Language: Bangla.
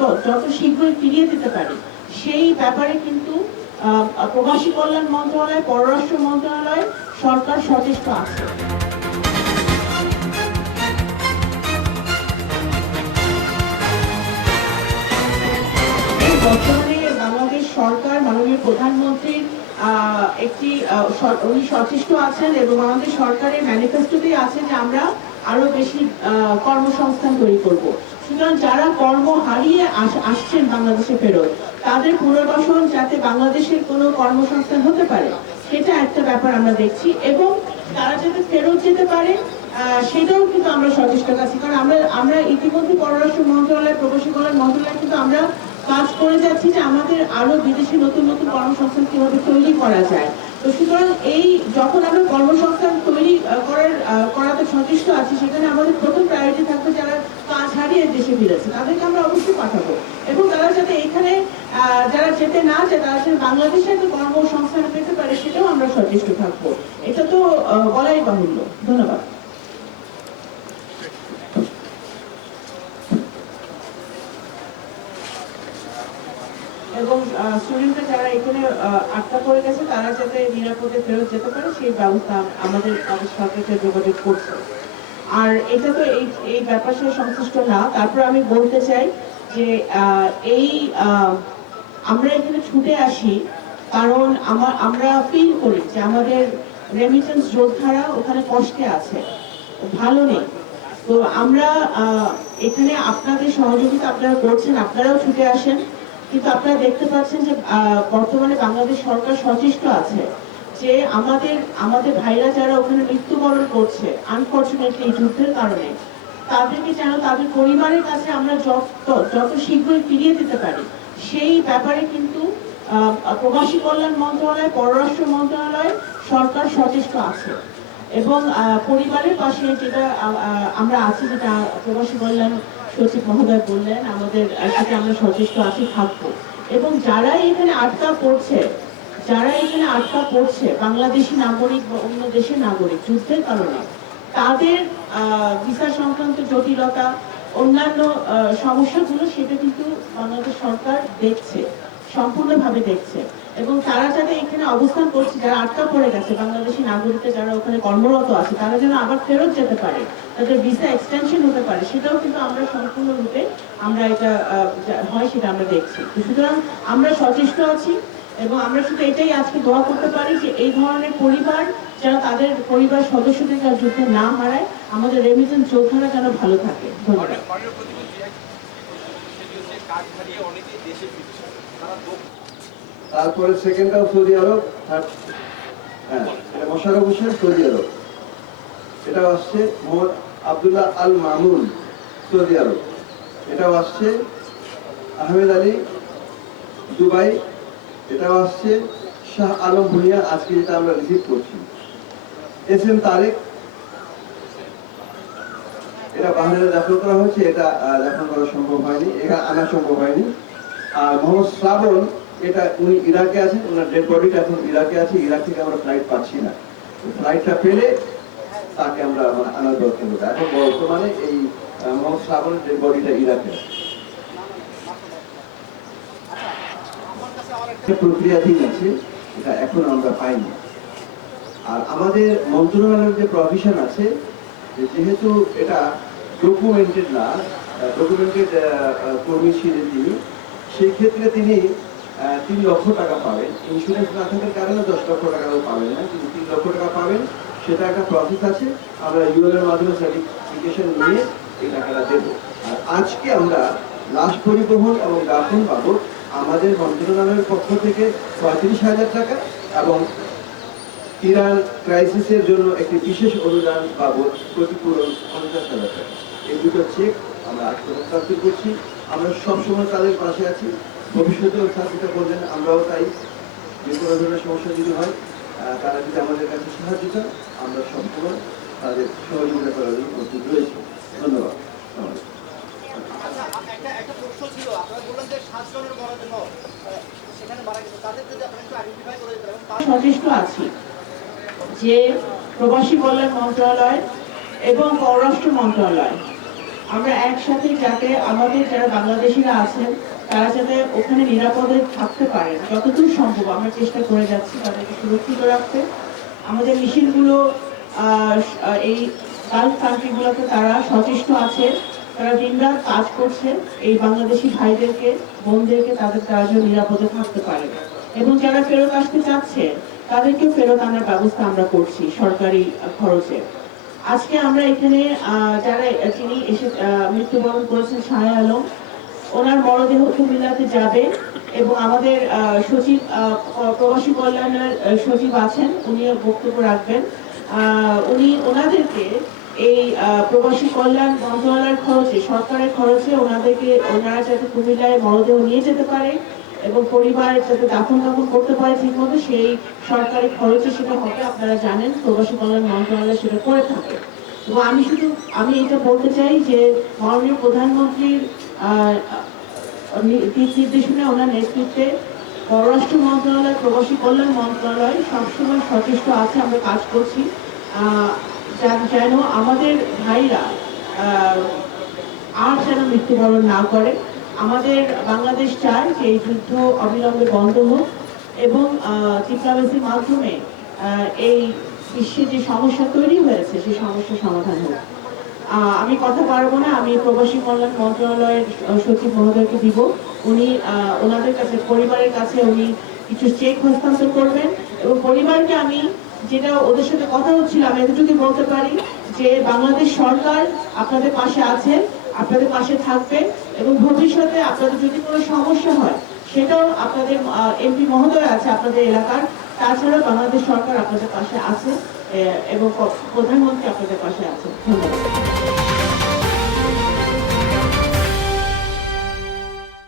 যত শীঘ্রই ফিরিয়ে দিতে পারি সেই ব্যাপারে কিন্তু প্রবাসী কল্যাণ মন্ত্রণালয়, পররাষ্ট্র মন্ত্রণালয়, সরকার সচেষ্ট আছে। বর্তমানে বাংলাদেশ সরকার মাননীয় প্রধানমন্ত্রীর একটি উনি সচেষ্ট আছেন এবং আমাদের সরকারের ম্যানিফেস্টোতেই আছে যে আমরা আরো বেশি কর্মসংস্থান তৈরি করব। সুতরাং যারা কর্ম হারিয়ে আসছেন বাংলাদেশে ফেরত, তাদের পুনর্বাসন যাতে বাংলাদেশের কোনো কর্মসংস্থান হতে পারে সেটা একটা ব্যাপার আমরা দেখছি, এবং তারা যাতে ফেরত যেতে পারে সেটাও কিন্তু আমরা সচেষ্ট আছি। কারণ আমরা ইতিমধ্যে পররাষ্ট্র মন্ত্রণালয়, প্রবাসী কল্যাণ মন্ত্রণালয় কিন্তু আমরা কাজ করে যাচ্ছি যে আমাদের আরো বিদেশে নতুন নতুন কর্মসংস্থান কিভাবে তৈরি করা যায়। তো সুতরাং এই যখন আমরা কর্মসংস্থান তৈরি করাতে সচেষ্ট আছি, সেখানে আমাদের প্রথম প্রায়োরিটি থাকবে যারা কাজ হারিয়ে দেশে ফিরেছে তাদেরকে আমরা অবশ্যই পাঠাবো, এবং তারা যাতে এখানে যারা যেতে না চায় তারা যাতে বাংলাদেশে একটা কর্মসংস্থান পেতে পারে সেটাও আমরা সচেষ্ট থাকবো। এটা তো বলাই বাহুল্য। ধন্যবাদ। এবং স্টুডেন্টরা যারা এখানে আটকা পড়ে গেছে তারা যাতে নিরাপদে ফেরত যেতে পারে সেই ব্যবস্থা আমাদের সরকারকে যোগাযোগ করছে। আর এটা তো এই ব্যাপার সাথে সংশ্লিষ্ট না। তারপর আমি বলতে চাই যে আমরা এখানে ছুটে আসি কারণ আমরা ফিল করি যে আমাদের রেমিটেন্স যোদ্ধারা ওখানে কষ্টে আছে, ভালো নেই। তো আমরা এখানে আপনাদের সহযোগিতা আপনারা করছেন, আপনারাও ছুটে আসেন, কিন্তু আপনারা দেখতে পাচ্ছেন যে বর্তমানে বাংলাদেশ সরকার সচেষ্ট আছে যে আমাদের ভাইরা যারা ওখানে মৃত্যুবরণ করছে আনফরচুনেটলি এই যুদ্ধের কারণে, তাদেরকে যেন তাদের পরিবারের কাছে আমরা যত শীঘ্রই ফিরিয়ে দিতে পারি সেই ব্যাপারে কিন্তু প্রবাসী কল্যাণ মন্ত্রণালয়, পররাষ্ট্র মন্ত্রণালয়, সরকার সচেষ্ট আছে। এবং পরিবারের পাশে যেটা আমরা আছি, যেটা প্রবাসী কল্যাণ সচিব মহোদয় বললেন, আমাদের সাথে আমরা সচেষ্ট আছি, থাকবো। এবং যারা এখানে আটকা পড়ছে বাংলাদেশি নাগরিক বা অন্য দেশের নাগরিক যুদ্ধের কারণে, তাদের ভিসা সংক্রান্ত জটিলতা, অন্যান্য সমস্যাগুলো সেটা কিন্তু বাংলাদেশ সরকার দেখছে, সম্পূর্ণভাবে দেখছে। এবং তারা যাতে এখানে অবস্থান করছে, যারা আটকা পড়ে গেছে বাংলাদেশি নাগরিকরা যারা ওখানে কর্মরত আছে, তারা যেন আবার ফেরত যেতে পারে, তাদের ভিসা এক্সটেনশন হতে পারে, সেটাও কিন্তু আমরা সম্পূর্ণরূপে আমরা এটা হয় সেটা আমরা দেখছি। সুতরাং আমরা সচেষ্ট আছি এবং আমরা শুধু এটাই আজকে দোয়া করতে পারি যে এই ধরনের পরিবার যেন তাদের পরিবার সদস্যদের যারা যুদ্ধে না হারায়, আমাদের রেমিটেন্স যোদ্ধারা যেন ভালো থাকে। ধন্যবাদ। তারপরে সেকেন্ডটাও সৌদি আরব, হ্যাঁ এটা মোশাররফ হোসেন সৌদি আরব, এটাও আসছে মোহাম্মদ আবদুল্লাহ আল মামুন সৌদি আরব, এটাও আসছে আহমেদ আলী দুবাই, এটাও আসছে শাহ আলম ভুঁইয়া, আজকে যেটা আমরা রিসিভ করছি। এস এম তারেক, এটা বাহরাইনে দাখিল করা হয়েছে, এটা দাখিল করা সম্ভব হয়নি, এটা আনা সম্ভব হয়নি। আর মোহাম্মদ শ্রাবণ, এটা উনি ইরাকে আছেন, ওনার ডেড বডিটা এখন ইরাকে আছে, ইরাক থেকে আমরা ফ্লাইট পাচ্ছি না, ফ্লাইটটা পেলে তাকে আমরা আনার ব্যবস্থা করবো। এখন বর্তমানে এই মোহাম্মদ শ্রাবণের ডেড বডিটা ইরাকে প্রক্রিয়াধীন আছে, এটা এখন আমরা পাইনি। আর আমাদের মন্ত্রণালয়ের যে প্রভিশন আছে, যেহেতু এটা ডকুমেন্টেড না, ডকুমেন্টেড কর্মী ছিলেন তিনি, সেই ক্ষেত্রে তিনি 3 লক্ষ টাকা পাবেন। ইন্স্যুরেন্স না থাকার কারণে 10 লক্ষ টাকাও পাবেন না, কিন্তু 3 লক্ষ টাকা পাবেন। সেটা একটা প্রসেস আছে, আমরা ইউএল এর মাধ্যমে সার্টিফিকেশন নিয়ে এই টাকাটা দেব। আর আজকে আমরা লাশ পরিবহন এবং দাফন বাবদ আমাদের মন্ত্রণালয়ের পক্ষ থেকে 35,000 টাকা এবং ইরান ক্রাইসিসের জন্য একটি বিশেষ অনুদান বাবদ ক্ষতিপূরণ 50,000 টাকা, এই দুটো চেক আমরা আজকে হস্তান্তর করছি। আমরা সবসময় তাদের পাশে আছি, ভবিষ্যতেও সাহায্য করবেন, আমরাও তাই। যে কোনো ধরনের সমস্যা যদি হয়, তারা যদি আমাদের কাছে সাহায্য চান, আমরা সবসময় তাদের সহযোগিতা করার জন্য প্রস্তুত রয়েছি। ধন্যবাদ। সচেষ্ট আছি যে প্রবাসী কল্যাণ মন্ত্রণালয় এবং পররাষ্ট্র মন্ত্রণালয় আমরা একসাথে যাতে আমাদের যারা বাংলাদেশিরা আছেন তারা যাতে ওখানে নিরাপদে থাকতে পারেন যতদূর সম্ভব আমরা চেষ্টা করে যাচ্ছি তাদেরকে সুরক্ষিত রাখতে। আমাদের মিশনগুলো এই গালফ কান্ট্রিগুলোতে তারা সচেষ্ট আছে, তারা দিনরাত কাজ করছে এই বাংলাদেশি ভাইদেরকে বোনদেরকে তারা যেন নিরাপদে থাকতে পারে, এবং যারা ফেরত আসতে চাচ্ছে তাদেরকে ফেরত আনার ব্যবস্থা আমরা করছি সরকারি খরচে। আজকে আমরা এখানে যারা যিনি এসে মৃত্যুবরণ করেছেন শাহে আলম, ওনার মরদেহ কুমিল্লাতে যাবে এবং আমাদের সচিব প্রবাসী কল্যাণের সচিব আছেন, উনিও বক্তব্য রাখবেন। উনি ওনাদেরকে এই প্রবাসী কল্যাণ মন্ত্রণালয়ের খরচে সরকারের খরচে ওনারা যাতে কুমিল্লায় মরদেহ নিয়ে যেতে পারে এবং পরিবার যাতে দাফন কাফন করতে পারে ঠিক মতো সেই সরকারি খরচে সেটা হবে। আপনারা জানেন প্রবাসী কল্যাণ মন্ত্রণালয় সেটা করে থাকে। এবং আমি এটা বলতে চাই যে মাননীয় প্রধানমন্ত্রীর দিক নির্দেশনা ওনার নেতৃত্বে পররাষ্ট্র মন্ত্রণালয় প্রবাসী কল্যাণ মন্ত্রণালয় সবসময় সচেষ্ট আছে, আমরা কাজ করছি যেন আমাদের ভাইরা আর যেন মৃত্যুবরণ না করে। আমাদের বাংলাদেশ চায় যে এই যুদ্ধ অবিলম্বে বন্ধ হোক এবং ডিপ্লোমেসির মাধ্যমে এই বিশ্বে যে সমস্যা তৈরি হয়েছে সেই সমস্যার সমাধান হোক। আমি কথা পারবো না, আমি প্রবাসী কল্যাণ মন্ত্রণালয়ের সচিব মহোদয়কে দিব, উনি ওনাদের কাছে পরিবারের কাছে উনি কিছু চেক হস্তান্তর করবেন এবং পরিবারকে আমি যেটা ওদের সাথে কথা হচ্ছিল আমি এতটুকু বলতে পারি যে বাংলাদেশ সরকার আপনাদের পাশে আছে, আপনাদের পাশে থাকবে এবং ভবিষ্যতে আপনাদের যদি কোনো সমস্যা হয় সেটাও আপনাদের এমপি মহোদয় আছে আপনাদের এলাকার, তাছাড়া বাংলাদেশ সরকার আপনাদের পাশে আছে এবং প্রধানমন্ত্রী আপনাদের পাশে আছে। ধন্যবাদ।